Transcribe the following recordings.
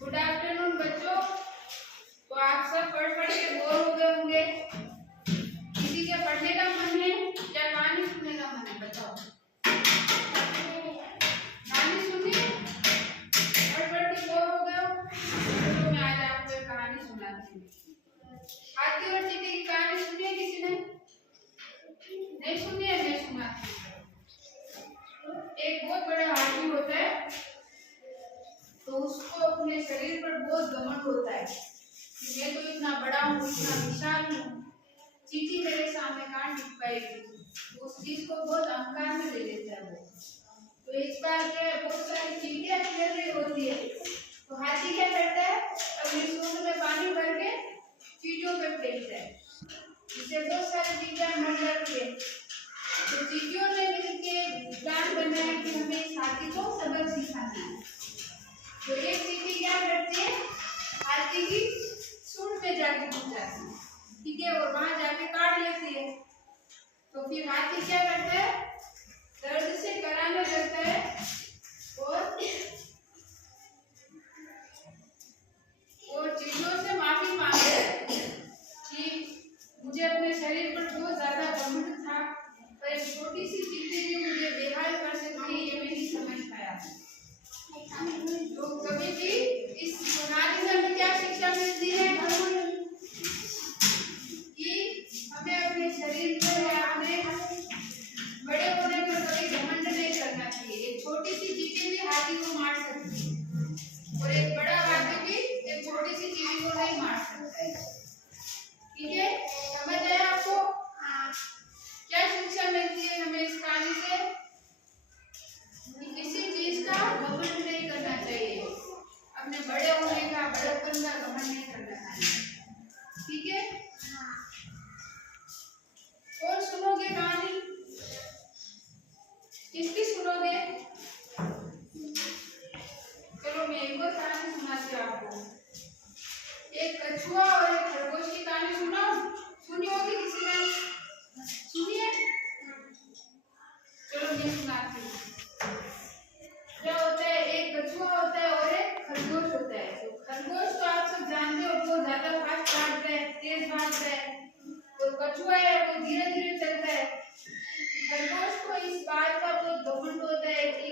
Good afternoon बच्चों। तो आप सब पढ़ पढ़ के बोर हो गए होंगे। किसी के पढ़ने का मन है या कहानी सुनने का मन है? बताओ। कहानी सुननी है? पढ़ पढ़ के बोर हो गए हो तो मैं आज आपको एक कहानी सुनाती हूँ। हाथी और चींटी की कहानी सुनी है किसी ने? नहीं सुनी है? मैं सुनाती हूँ। एक बहुत बड़ा हाथी होता है, तो उसको अपने शरीर पर बहुत घमंड होता है कि मैं तो इतना बड़ा हूँ, इतना विशाल हूँ, चींटी मेरे सामने कहाँ टिक पाएगी। उस चीज को बहुत अहंकार में ले लेता है वो। तो इस बार क्या है, बहुत सारी चींटियां खेल रही होती है, तो हाथी क्या करता है, अपने सूंड में पानी भर के चींटियों पे फेंकता है, जिससे बहुत सारी चींटियां मर जाती है। तो चींटियों ने मिलकर प्लान बनाया कि हमें इस हाथी को सबक सिखाना है। तो एक चींटी क्या करती है, हाथी की सूंड में जाके घुस जाती है, ठीक है, और वहां जाके काट लेती है। तो फिर हाथी क्या करता है, दर्द से कराने लगता है और चींटियों से माफी मांगता है कि मुझे अपने शरीर पर बहुत ज्यादा घमंड था, पर एक छोटी सी चींटी भी मुझे बेहाल कर सकती है, ये मैं नहीं समझ पाया। तो कभी भी इस कहानी से हमें क्या शिक्षा मिलती है कि हमें अपने शरीर पर या अपने बड़े होने पर कभी घमंड नहीं करना चाहिए। एक छोटी सी चींटी भी हाथी को मार सकती है और एक बड़ा हाथी भी एक छोटी सी चींटी को नहीं मार सकता है। ठीक है, समझ आया आपको? क्या शिक्षा मिलती है हमें इस कहानी से? किसी चीज का घमंड नहीं करना चाहिए, अपने बड़े होने का, बड़ेपन का घमंड नहीं करना चाहिए। ठीक है, और सुनोगे कहानी? किसकी सुनोगे? चलो मैं एक और कहानी सुनाती हूँ आपको। एक कछुआ और एक खरगोश की कहानी सुनाऊं? सुनी होगी किसी ने? सुनी है? चलो मैं सुनाती हूँ। क्या होता है, एक कछुआ होता है और एक खरगोश होता है। तो खरगोश तो आप सब जानते हो, वो ज्यादा फास्ट भागता है, तेज भागता है, और कछुआ है वो धीरे धीरे चलता है। खरगोश को इस बात का बहुत घमंड होता है कि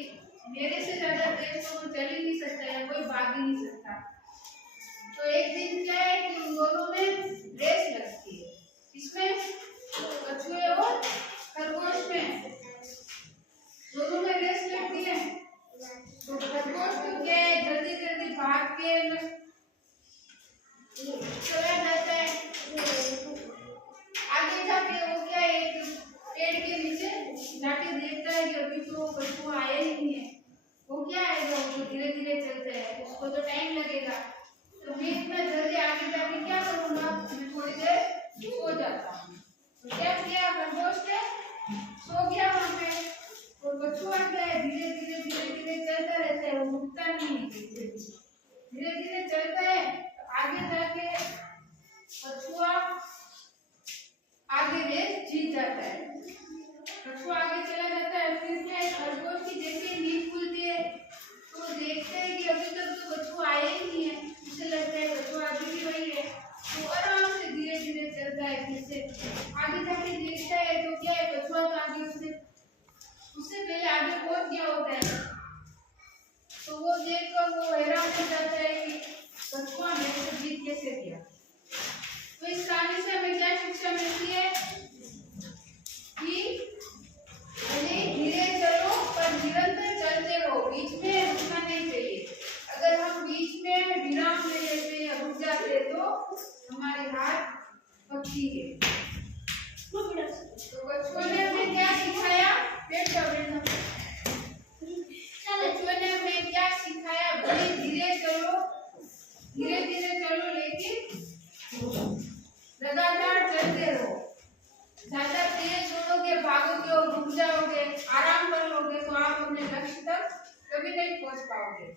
मेरे से ज्यादा तेज तो वो चल ही नहीं सकता है, कोई भाग ही नहीं सकता। तो एक दिन क्या है कि उन दोनों में रेस लगती है। किसमें? कछुए और खरगोश में, दोनों में रेस लगती है। तो खरगोश तो क्या है, जल्दी जल्दी भाग के चला जाता है। आगे जाके वो क्या है, एक पेड़ के नीचे जाके देखता है कि अभी तो कछुआ आया ही नहीं है। वो क्या आएगा, वो धीरे धीरे चलता है, उसको तो टाइम लगेगा। तो मैं इतना जल्दी आगे जाके क्या करूँगा, मैं थोड़ी देर सो जाता हूँ। तो क्या किया खरगोश ने, सो गया वहाँ पे। और कछुआ क्या है, धीरे धीरे धीरे धीरे चलता रहता है, वो रुकता नहीं है, धीरे धीरे चलता है। आगे जाके कछुआ आगे रेस जीत जाता है, कछुआ आगे चला जाता है। फिर क्या है, खरगोश की जैसे नींद खुलती है तो देखते हैं कि अभी तक तो कछुआ आया ही नहीं है, उसे लगता है कछुआ अभी भी वही है। तो आराम से धीरे धीरे चलता है, फिर से आगे जाके देखता है तो क्या है, कछुआ तो आगे उससे पहले आगे पहुंच गया होता है। तो वो देखकर वो हैरान हो जाता है कि कछुआ मेरे से जीत कैसे गया। तो इस कहानी से हमें क्या शिक्षा मिलती है कि भले धीरे चलो पर निरंतर चलते रहो, बीच में रुकना नहीं चाहिए। अगर हम बीच में विराम ले लेते या रुक जाते तो हमारी हार पक्की है। तो कछुआ ने हमें क्या सिखाया? कछुआ ने हमें क्या सिखाया? भले धीरे धीरे चलो लेकिन लगातार चलते रहो। ज्यादा तेज दौड़ोगे, भागोगे और रुक जाओगे, आराम कर लोगे तो आप अपने लक्ष्य तक कभी नहीं पहुंच पाओगे।